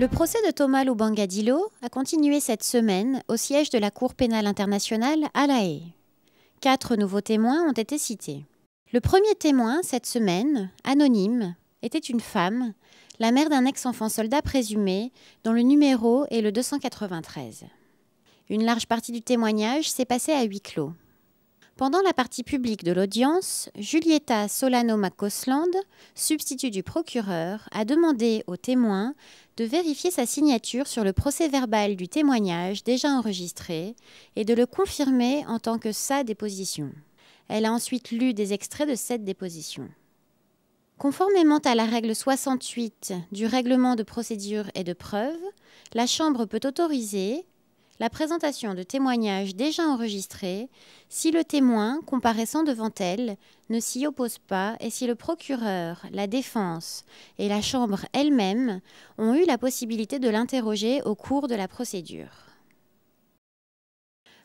Le procès de Thomas Lubanga Dilo a continué cette semaine au siège de la Cour pénale internationale à La Haye. 4 nouveaux témoins ont été cités. Le premier témoin, cette semaine, anonyme, était une femme, la mère d'un ex-enfant soldat présumé, dont le numéro est le 293. Une large partie du témoignage s'est passée à huis clos. Pendant la partie publique de l'audience, Julieta Solano McCausland, substitut du procureur, a demandé au témoin de vérifier sa signature sur le procès-verbal du témoignage déjà enregistré et de le confirmer en tant que sa déposition. Elle a ensuite lu des extraits de cette déposition. Conformément à la règle 68 du règlement de procédure et de preuve, la Chambre peut autoriser la présentation de témoignages déjà enregistrés si le témoin, comparaissant devant elle, ne s'y oppose pas et si le procureur, la défense et la Chambre elle-même ont eu la possibilité de l'interroger au cours de la procédure.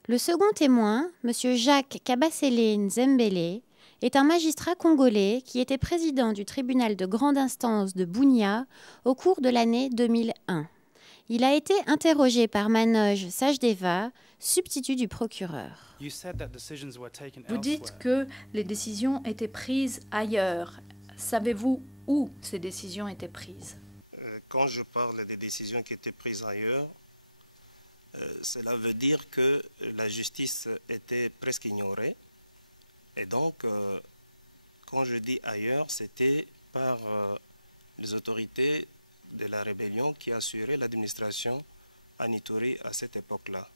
Le second témoin, M. Jacques Kabasele Nzembele, est un magistrat congolais qui était président du tribunal de grande instance de Bunia au cours de l'année 2001. Il a été interrogé par Manoj Sachdeva, substitut du procureur. Vous dites que les décisions étaient prises ailleurs. Savez-vous où ces décisions étaient prises? Quand je parle des décisions qui étaient prises ailleurs, cela veut dire que la justice était presque ignorée. Et donc, quand je dis ailleurs, c'était par les autorités de la rébellion qui assuraient l'administration à Ituri à cette époque-là.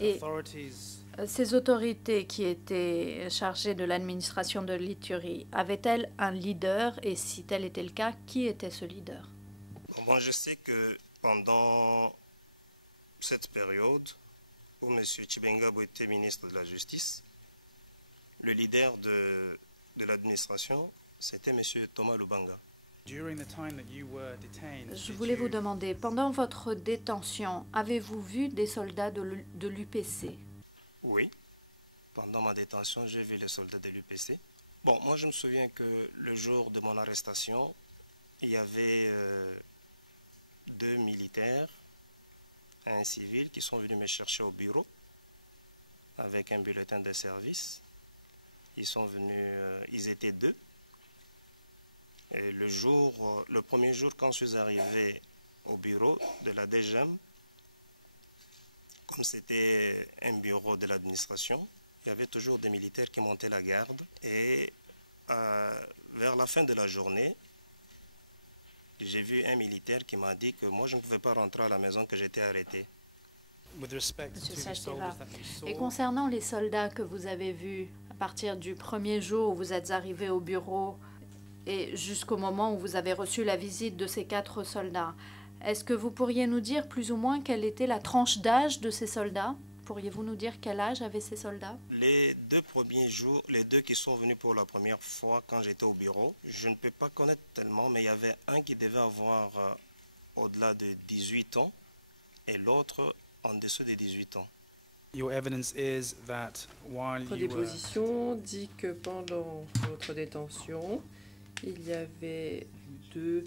Et ces autorités qui étaient chargées de l'administration de l'Ituri, avaient-elles un leader? Et si tel était le cas, qui était ce leader? Moi, je sais que pendant cette période où M. Tshibengabo était ministre de la Justice, le leader de l'administration, c'était M. Thomas Lubanga. Je voulais vous demander, pendant votre détention, avez-vous vu des soldats de l'UPC? Oui, pendant ma détention, j'ai vu les soldats de l'UPC. Bon, moi je me souviens que le jour de mon arrestation, il y avait 2 militaires et un civil qui sont venus me chercher au bureau avec un bulletin de service. Ils sont venus, ils étaient 2. Et le premier jour, quand je suis arrivé au bureau de la DGM, comme c'était un bureau de l'administration, il y avait toujours des militaires qui montaient la garde. Et vers la fin de la journée, j'ai vu un militaire qui m'a dit que moi, je ne pouvais pas rentrer à la maison, que j'étais arrêté. Monsieur Sachdeva, et concernant les soldats que vous avez vus à partir du premier jour où vous êtes arrivé au bureau, et jusqu'au moment où vous avez reçu la visite de ces 4 soldats, est-ce que vous pourriez nous dire plus ou moins quelle était la tranche d'âge de ces soldats? Pourriez-vous nous dire quel âge avaient ces soldats? Les 2 premiers jours, les 2 qui sont venus pour la première fois quand j'étais au bureau, je ne peux pas connaître tellement, mais il y avait un qui devait avoir au-delà de 18 ans et l'autre en dessous de 18 ans. Votre déposition dit que pendant votre détention, il y avait 2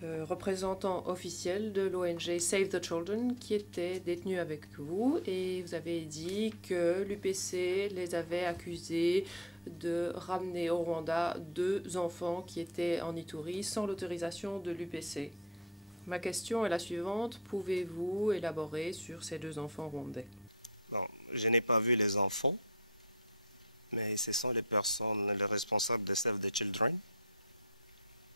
représentants officiels de l'ONG Save the Children qui étaient détenus avec vous et vous avez dit que l'UPC les avait accusés de ramener au Rwanda 2 enfants qui étaient en Ituri sans l'autorisation de l'UPC. Ma question est la suivante, pouvez-vous élaborer sur ces 2 enfants rwandais? Non, je n'ai pas vu les enfants, mais ce sont les responsables de Save the Children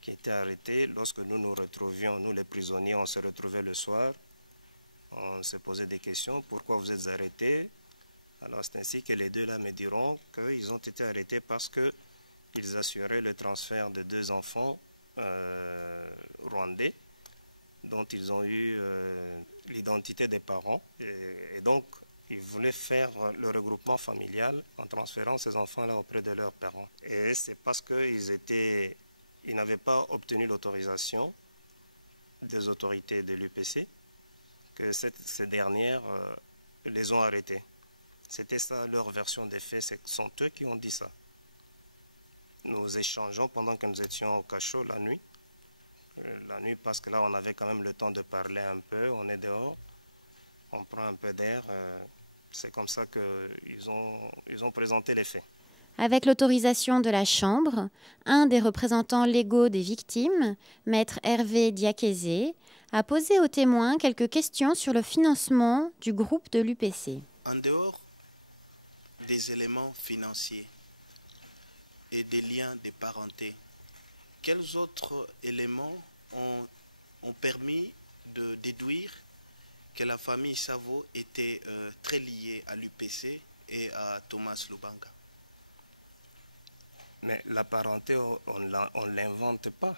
qui étaient arrêtés lorsque nous nous retrouvions, nous les prisonniers, on se retrouvait le soir, on se posait des questions, pourquoi vous êtes arrêtés? Alors c'est ainsi que les 2 là me diront qu'ils ont été arrêtés parce qu'ils assuraient le transfert de 2 enfants rwandais dont ils ont eu l'identité des parents et donc ils voulaient faire le regroupement familial en transférant ces enfants-là auprès de leurs parents. Et c'est parce qu'ils n'avaient pas obtenu l'autorisation des autorités de l'UPC que ces dernières les ont arrêtés. C'était ça leur version des faits, ce sont eux qui ont dit ça. Nous échangeons pendant que nous étions au cachot la nuit. la nuit, parce que là, on avait quand même le temps de parler un peu. On est dehors, on prend un peu d'air. C'est comme ça qu'ils ont présenté les faits. Avec l'autorisation de la Chambre, un des représentants légaux des victimes, maître Hervé Diakézé, a posé aux témoins quelques questions sur le financement du groupe de l'UPC. En dehors des éléments financiers et des liens de parenté, quels autres éléments ont permis de déduire que la famille Savo était très liée à l'UPC et à Thomas Lubanga? Mais la parenté, on ne l'invente pas.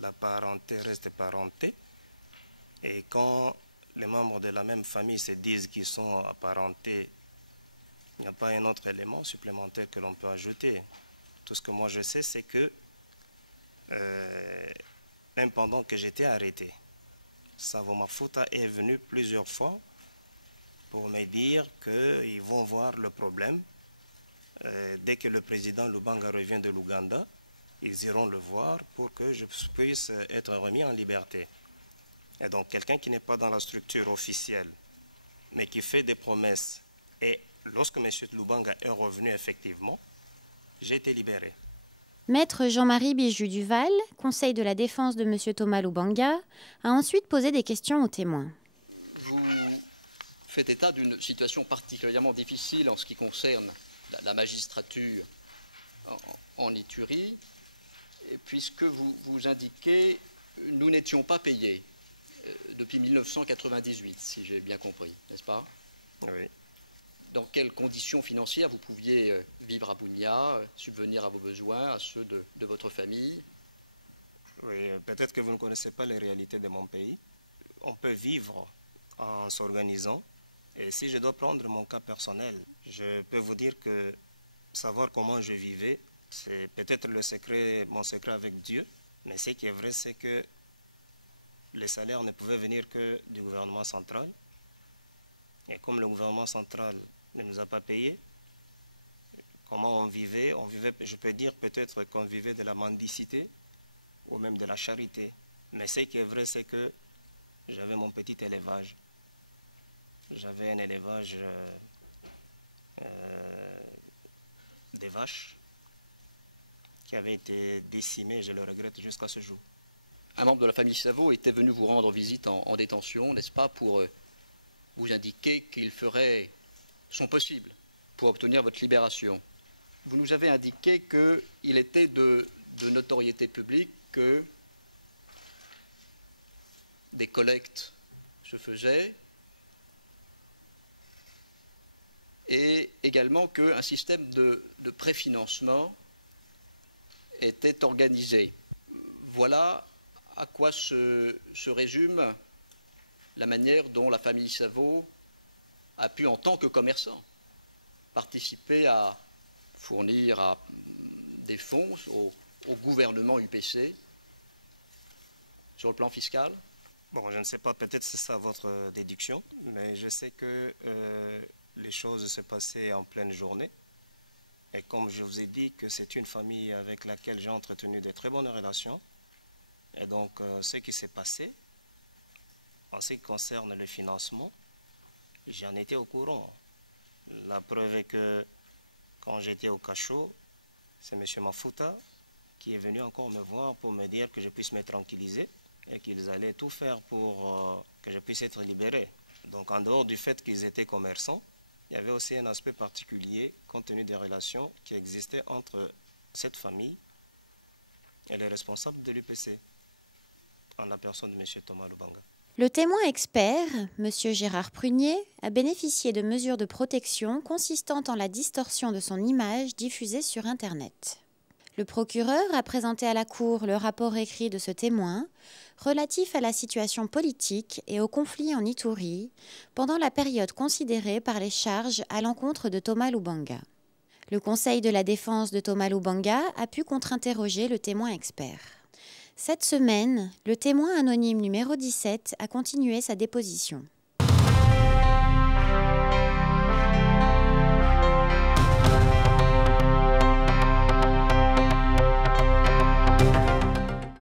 La parenté reste parenté. Et quand les membres de la même famille se disent qu'ils sont apparentés, il n'y a pas un autre élément supplémentaire que l'on peut ajouter. Tout ce que moi je sais, c'est que même pendant que j'étais arrêté, Savo Mafuta est venu plusieurs fois pour me dire qu'ils vont voir le problème. Dès que le président Lubanga revient de l'Ouganda, ils iront le voir pour que je puisse être remis en liberté. Et donc quelqu'un qui n'est pas dans la structure officielle, mais qui fait des promesses, et lorsque M. Lubanga est revenu effectivement, j'ai été libéré. Maître Jean-Marie Bijou-Duval, conseil de la défense de M. Thomas Lubanga, a ensuite posé des questions aux témoins. Vous faites état d'une situation particulièrement difficile en ce qui concerne la magistrature en Ituri, puisque vous indiquez « nous n'étions pas payés depuis 1998 », si j'ai bien compris, n'est-ce pas? Oui. Dans quelles conditions financières vous pouviez vivre à Bunia, subvenir à vos besoins, à ceux de votre famille? Oui, peut-être que vous ne connaissez pas les réalités de mon pays. On peut vivre en s'organisant. Et si je dois prendre mon cas personnel, je peux vous dire que savoir comment je vivais, c'est peut-être mon secret avec Dieu. Mais ce qui est vrai, c'est que les salaires ne pouvaient venir que du gouvernement central. Et comme le gouvernement central ne nous a pas payés, comment on vivait, je peux dire peut-être qu'on vivait de la mendicité ou même de la charité. Mais ce qui est vrai, c'est que j'avais mon petit élevage. J'avais un élevage des vaches qui avait été décimé, je le regrette jusqu'à ce jour. Un membre de la famille Savo était venu vous rendre visite en détention, n'est-ce pas, pour vous indiquer qu'il ferait son possible pour obtenir votre libération. Vous nous avez indiqué qu'il était de notoriété publique que des collectes se faisaient et également qu'un système de préfinancement était organisé. Voilà à quoi se résume la manière dont la famille Savo a pu, en tant que commerçant, participer à fournir des fonds au gouvernement UPC sur le plan fiscal. Bon, je ne sais pas, peut-être c'est ça votre déduction, mais je sais que les choses se passaient en pleine journée. Et comme je vous ai dit que c'est une famille avec laquelle j'ai entretenu de très bonnes relations, et donc ce qui s'est passé, en ce qui concerne le financement, j'en étais au courant. La preuve est que quand j'étais au cachot, c'est M. Mafuta qui est venu encore me voir pour me dire que je puisse me tranquilliser et qu'ils allaient tout faire pour que je puisse être libéré. Donc en dehors du fait qu'ils étaient commerçants, il y avait aussi un aspect particulier compte tenu des relations qui existaient entre cette famille et les responsables de l'UPC, en la personne de M. Thomas Lubanga. Le témoin expert, M. Gérard Prunier, a bénéficié de mesures de protection consistant en la distorsion de son image diffusée sur Internet. Le procureur a présenté à la Cour le rapport écrit de ce témoin relatif à la situation politique et au conflit en Ituri pendant la période considérée par les charges à l'encontre de Thomas Lubanga. Le Conseil de la défense de Thomas Lubanga a pu contre-interroger le témoin expert. Cette semaine, le témoin anonyme numéro 17 a continué sa déposition.